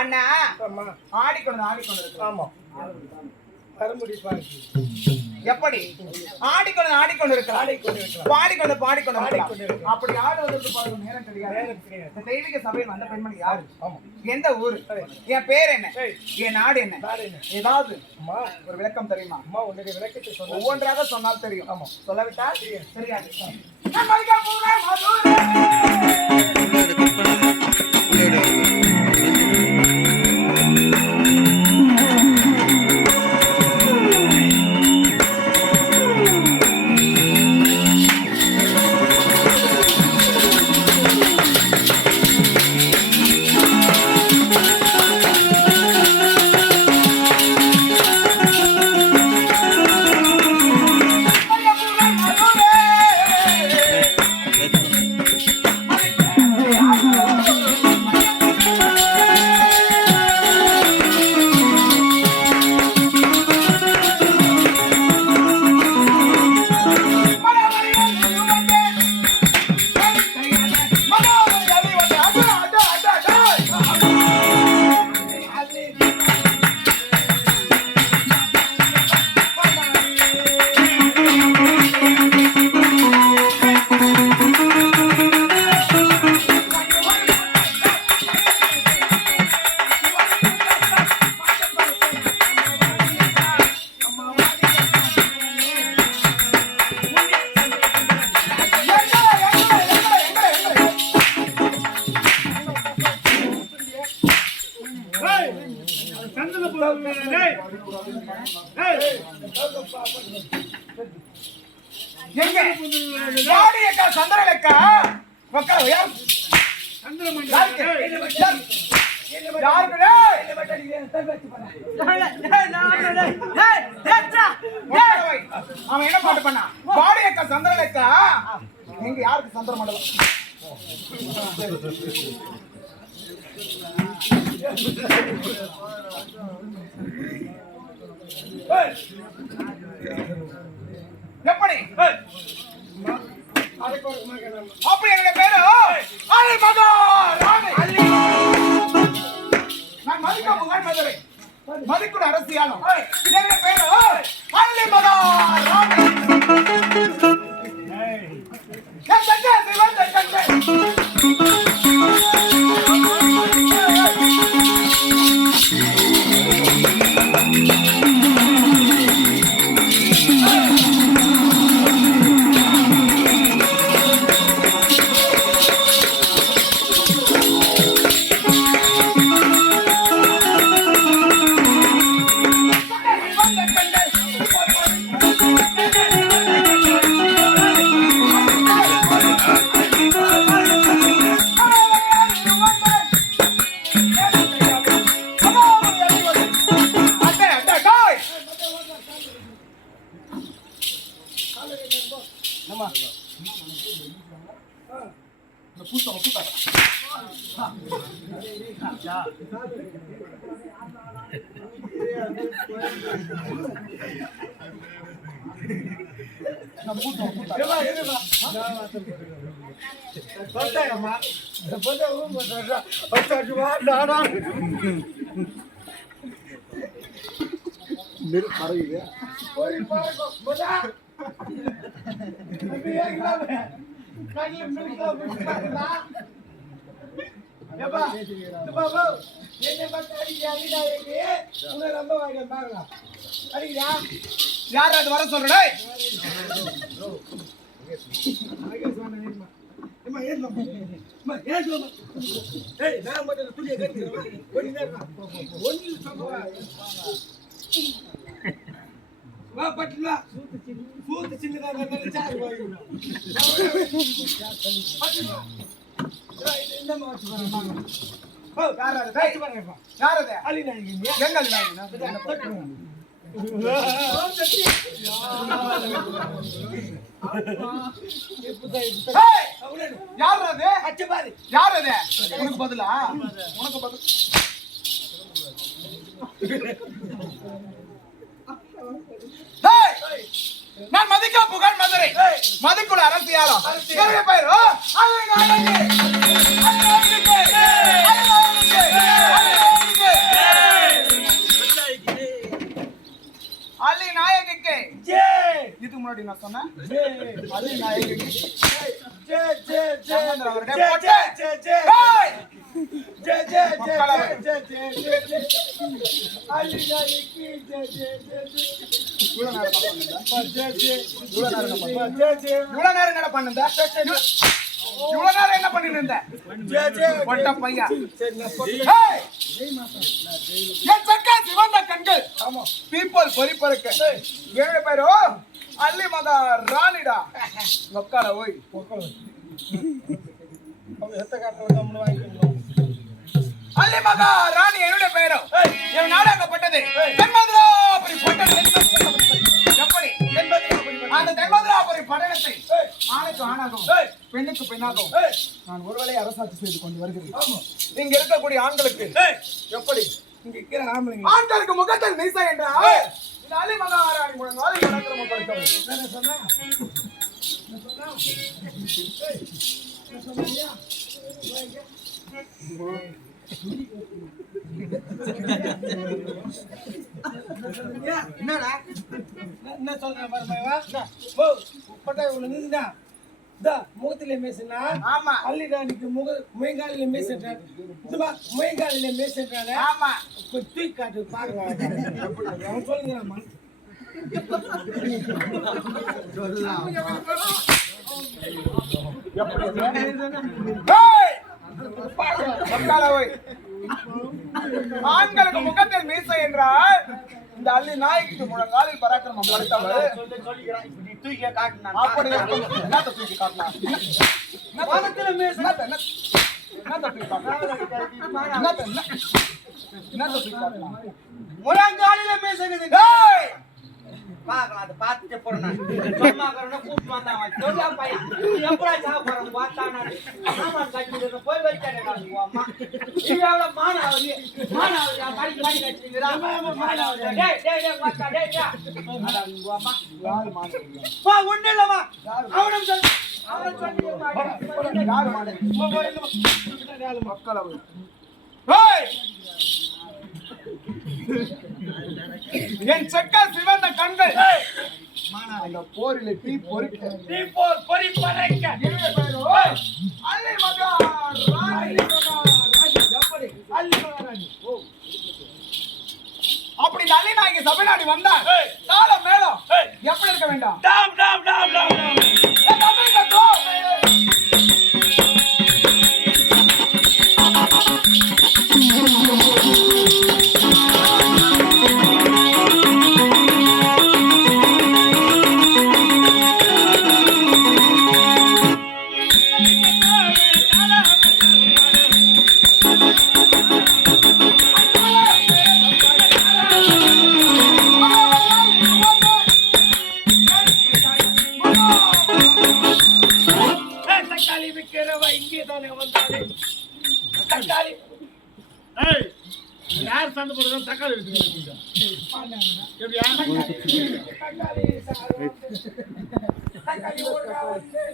அண்ணா ஆடிக்கொண்டு ஆமா எப்படி ஆடிக்கொண்டு இருக்கிறார் பாடிக்கொண்டு அப்படி ஆடுவதற்கு பல நேரம் கிடையாது. தெய்வீக சபையில் வந்த பெண்மணி யாரு? எந்த ஊரு? என் பேர் என்ன? என் நாடு என்ன? ஏதாவது ஒரு விளக்கம் தெரியுமா? உன்னுடைய விளக்கத்தை ஒவ்வொன்றாக சொன்னால் தெரியும். ஆமா சொல்லவிட்டா தெரியாது. சந்திரலேக்கா அவன் என்ன பாட்டு பண்ணா? பாடியக்கா சந்திரலேக்கா நீங்க யாருக்கு சந்திர மண்டலம்? எப்படி அப்படி என்னுடைய பேரு அலி மகா ராணி. நான் மதிக்க முகான் மதுரை மதிக்குள்ள அரசியாலும் என்னுடைய பேரு அலி மகா ராணி. யார் அது வர சொல்ற? உனக்கு பதிலா உனக்கு பதில் நான் மதிக்கா புகழ் மதுரை மதிக்குள்ள அரசியாலும் பெயர் என்னடி நான் சொன்னேன் அது நான் ஏகி ஜே ஜே ஜே அவரே ஜே போட்டே ஜே ஜே ஏய் ஜே ஜே ஜே ஜே ஜே ஜே அலி நாய்க்கு ஜே ஜே ஜே இவ்வளவு நேரம் ஜே ஜே இவ்வளவு நேரம் ஜே ஜே இவ்வளவு நேரம் என்ன பண்ணுந்த இவ்வளவு நேரம் என்ன பண்ணிட்டு இருந்த ஜே ஜே பொட்ட பையா சரி நான் ஏய் என் சக்கா சிவந்த கண்கள் ஆமா பீப்பல் பொறிப்பறக்க 7 பேரோ அள்ளி மகா ராணிடா மக்கால ஓய் அவன் எத்த காட்டுறத நம்ம வாங்கிக்கணும் அள்ளி மகா ராணி என்னுடைய பெயரோ என் நாடாகப்பட்டது தென்மதுராபுரி பட்டணம் எப்படி அந்த தென்மதுராபுரி பட்டணத்தை ஆணுக்கு ஆணாகவும் பெண்ணுக்கு பெண்ணாகவும் நான் ஒருவேளை அரசாட்சி செய்து கொண்டு வருகிறேன் இங்க இருக்கக்கூடிய ஆண்களுக்கு எப்படி இங்க இருக்கிற ஆம்பளைங்க ஆண்களுக்கு முகத்தில் மீசை என்றால் இந்த அள்ளி மகா ராணி முழங்கால் பராக்கிரமம் படைத்தவர் என்ன சொன்னா என்னடா என்ன சொல்றேன் பாருமா ஓ பட்டா இவ்வளவு நின்றா இதா முகத்திலே மேசனா ஆமா அள்ளி ராணிக்கு முயங்காலிலே மேசன்றாரு இதுவா முயங்காலிலே மேசன்றாரு ஆமா தூக்கி காட்டு பாருங்க அவன் சொல்லுங்கம்மா ஆண்களுக்கு முகத்தில் மீசை என்றால் இந்த அள்ளி நாய்க்கு முழங்காலில் பராக்கிரமம் படைத்தவர் அப்படி என்னத்த தூக்கி காட்டலாம் முழங்காலிலே மேசங்குது பாக்கலாம் அதை பார்த்துட்டு போறேன் சொன்னாக்கிறோன்னா கூப்பிட்டு வந்தாங்க சொல்லா பையன் எப்படா சாப்பிட்றோம் பார்த்தானா சாமான் கட்டிட்டு போய் வச்சானே அம்மா இவ்வளோ மானாவது மாடி மாடி கட்டிக்கிறா மானாவது டேய் டேய் டேய் வாத்தா டேய் டேய் அம்மா யாரு மாடு வா ஒண்ணு இல்லவா அவனும் சொல்லு அவன் சொல்லி யாரு மாடு மக்கள் அவர் என் செக்க சிவந்த கண்கள் அந்த போரில் தீ பொறிக்க நீ போர் பொறி பறக்க அள்ளி மகா ராணி எப்படி அள்ளி மகாராணி அப்படி இந்த அள்ளி நாய்க்கு சபைநாடி வந்தா தாளம் மேளம் எப்படி இருக்க வேண்டாம் டாம் டாம் டாம் டாம் டாம் தமிழ் கத்துவோம் தக்காளி விற்கிறவ இங்கே தானே வந்தாலே தக்காளி யார் சண்டை போடுறது தக்காளி விற்கிறேன் எப்படியா தக்காளி